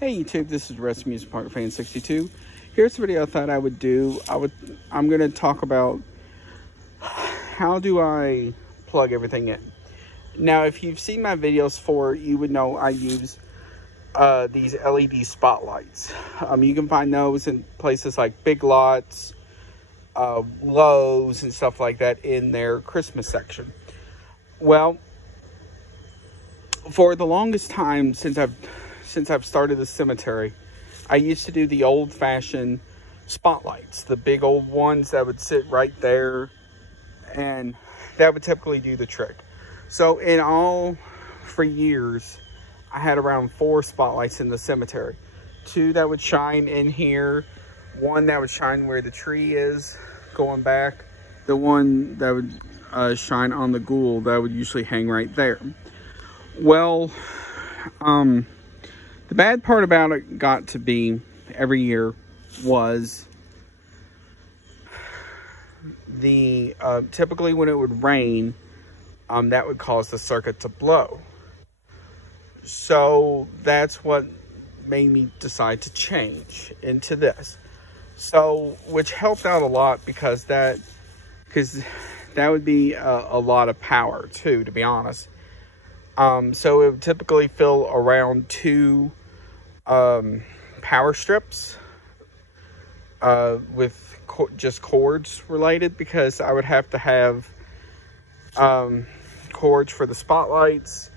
Hey YouTube, this is Rescue Music Park Fan 62. Here's a video I thought I would do. I'm gonna talk about how do I plug everything in. Now, if you've seen my videos before, you would know I use these LED spotlights. You can find those in places like Big Lots, Lowe's, and stuff like that in their Christmas section. Well, for the longest time since I've started the cemetery, I used to do the old-fashioned spotlights, the big old ones that would sit right there, and that would typically do the trick. So in all, for years, I had around 4 spotlights in the cemetery. 2 that would shine in here, 1 that would shine where the tree is going back, the one that would shine on the ghoul that would usually hang right there. Well, the bad part about it got to be every year was the typically when it would rain, that would cause the circuit to blow. So that's what made me decide to change into this. So, which helped out a lot because that would be a lot of power too, to be honest. So it would typically fill around 2 power strips with just cords related, because I would have to have cords for the spotlights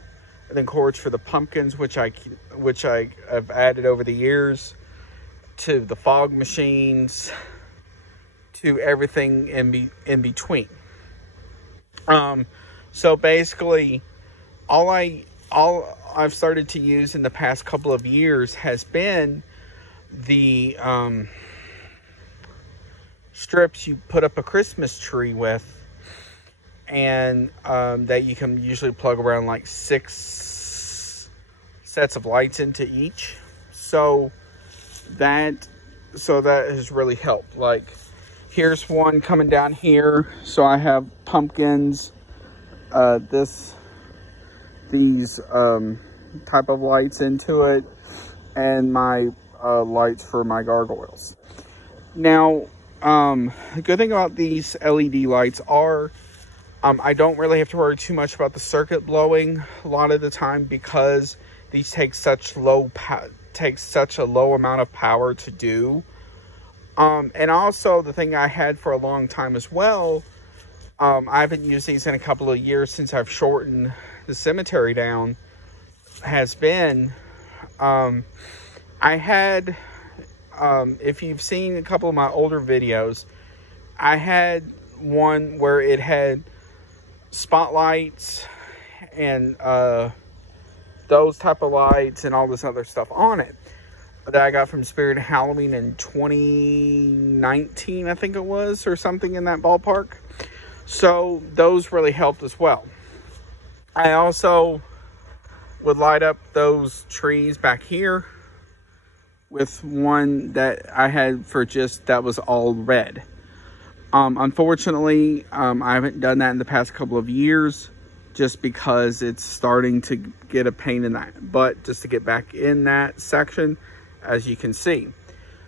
and then cords for the pumpkins, which I have added over the years, to the fog machines, to everything in between. So basically, all I've started to use in the past couple of years has been the strips you put up a Christmas tree with, and that you can usually plug around like 6 sets of lights into each. So that has really helped. Like, here's one coming down here. So I have pumpkins, these type of lights into it, and my lights for my gargoyles. Now, the good thing about these LED lights are I don't really have to worry too much about the circuit blowing a lot of the time, because these take such a low amount of power to do. And also, the thing I had for a long time as well, I haven't used these in a couple of years since I've shortened the cemetery down, has been, I had, if you've seen a couple of my older videos, I had one where it had spotlights and those type of lights and all this other stuff on it that I got from Spirit Halloween in 2019, I think it was, or something in that ballpark. So those really helped as well. I also would light up those trees back here with one that I had for just, that was all red. Unfortunately, I haven't done that in the past couple of years, just because it's starting to get a pain in that butt just to get back in that section, as you can see.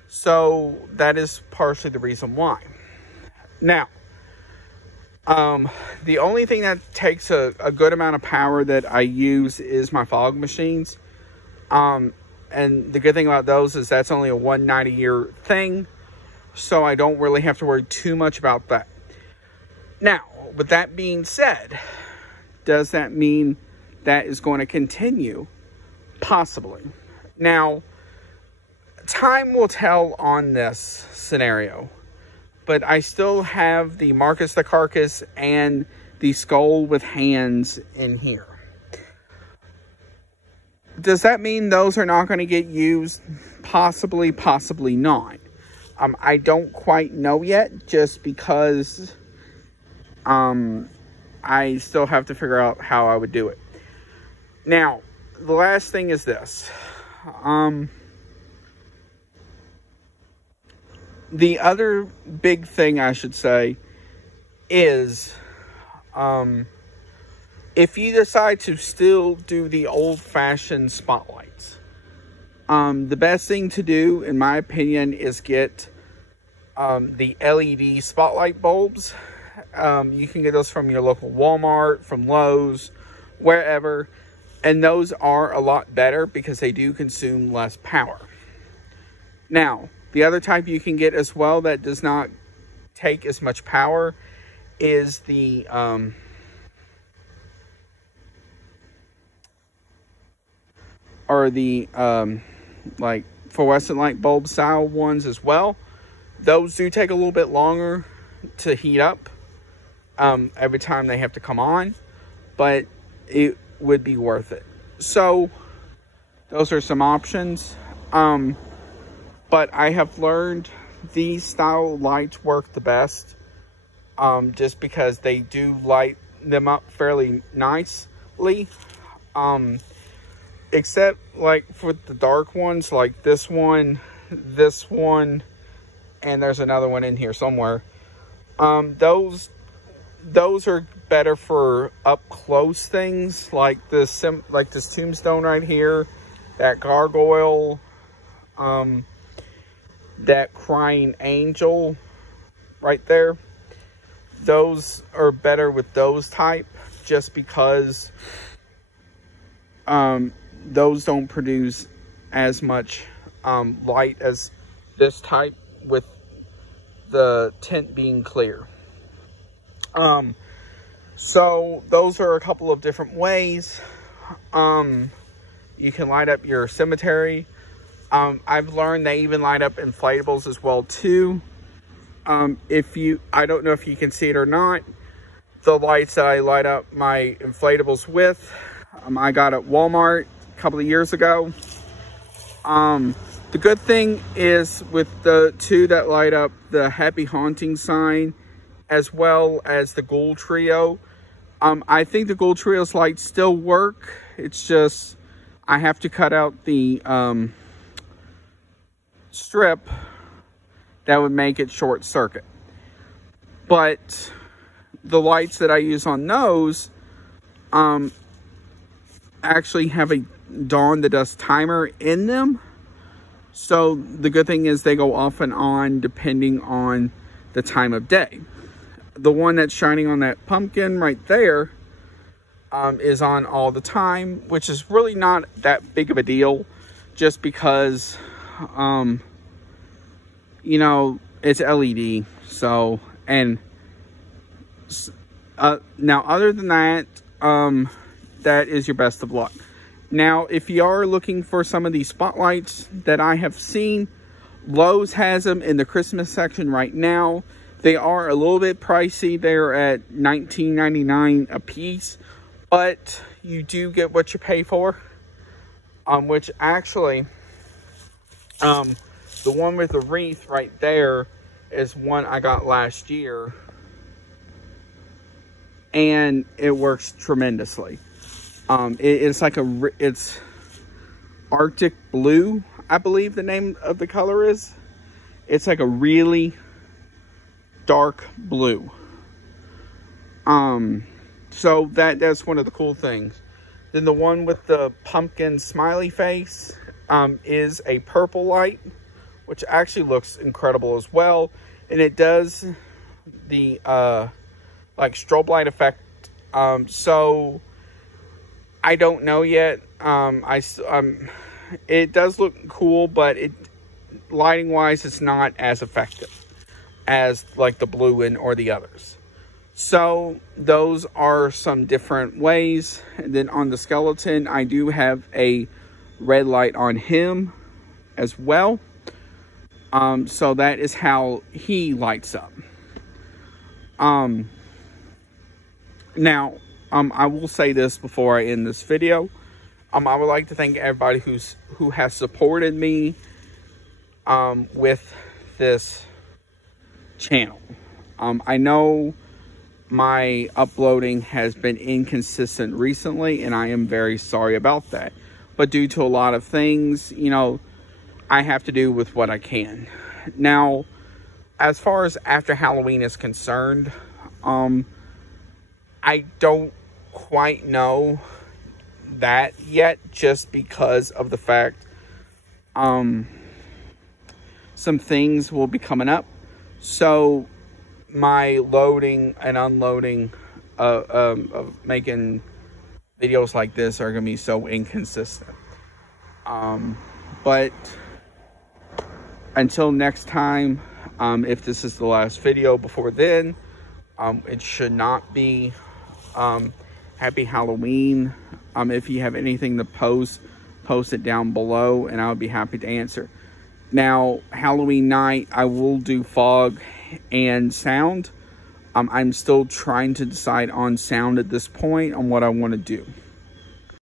So that is partially the reason why. Now, the only thing that takes a good amount of power that I use is my fog machines. And the good thing about those is that's only a 1 year thing, so I don't really have to worry too much about that. Now, with that being said, does that mean that is going to continue? Possibly. Now, time will tell on this scenario, but I still have the Marcus the Carcass and the skull with hands in here. Does that mean those are not going to get used? Possibly, possibly not. I don't quite know yet, just because I still have to figure out how I would do it. Now, the last thing is this. The other big thing I should say is, if you decide to still do the old-fashioned spotlights, The best thing to do, in my opinion, is get the LED spotlight bulbs. You can get those from your local Walmart, from Lowe's, wherever. And those are a lot better because they do consume less power. Now, the other type you can get as well that does not take as much power is the like fluorescent light bulb style ones as well. Those do take a little bit longer to heat up every time they have to come on, but it would be worth it. So those are some options. But I have learned these style lights work the best, just because they do light them up fairly nicely. Except like for the dark ones, like this one, and there's another one in here somewhere. Those are better for up close things like this tombstone right here, that gargoyle, that crying angel right there. Those are better with those type, just because those don't produce as much light as this type, with the tint being clear. So those are a couple of different ways you can light up your cemetery. I've learned they even light up inflatables as well too. I don't know if you can see it or not, the lights that I light up my inflatables with, I got at Walmart a couple of years ago. The good thing is with the two that light up the Happy Haunting sign, as well as the Ghoul Trio, I think the Ghoul Trio's lights still work. It's just I have to cut out the strip that would make it short circuit. But the lights that I use on those actually have a dawn to dusk timer in them. So the good thing is they go off and on depending on the time of day. The one that's shining on that pumpkin right there is on all the time, which is really not that big of a deal, just because you know, it's LED. So, and now other than that, that is your best of luck. Now, if you are looking for some of these spotlights that I have seen, Lowe's has them in the Christmas section right now. They are a little bit pricey. They're at $19.99 a piece, but you do get what you pay for. Which actually, the one with the wreath right there is one I got last year, and it works tremendously. It's Arctic Blue, I believe the name of the color is. It's like a really dark blue. So that's one of the cool things. Then the one with the pumpkin smiley face is a purple light, which actually looks incredible as well. And it does the like strobe light effect. So I don't know yet. It does look cool, but lighting wise, it's not as effective as like the blue one or the others. So those are some different ways. And then on the skeleton, I do have a red light on him as well. So that is how he lights up. Now, I will say this before I end this video. I would like to thank everybody who has supported me with this channel. I know my uploading has been inconsistent recently, and I am very sorry about that. But due to a lot of things, you know, I have to do with what I can. Now, as far as after Halloween is concerned, I don't quite know that yet, just because of the fact some things will be coming up. So my loading and unloading of making videos like this are going to be so inconsistent. But until next time, if this is the last video before then, it should not be. Happy Halloween. If you have anything to post it down below and I would be happy to answer. Now, Halloween night, I will do fog and sound. I'm still trying to decide on sound at this point on what I want to do.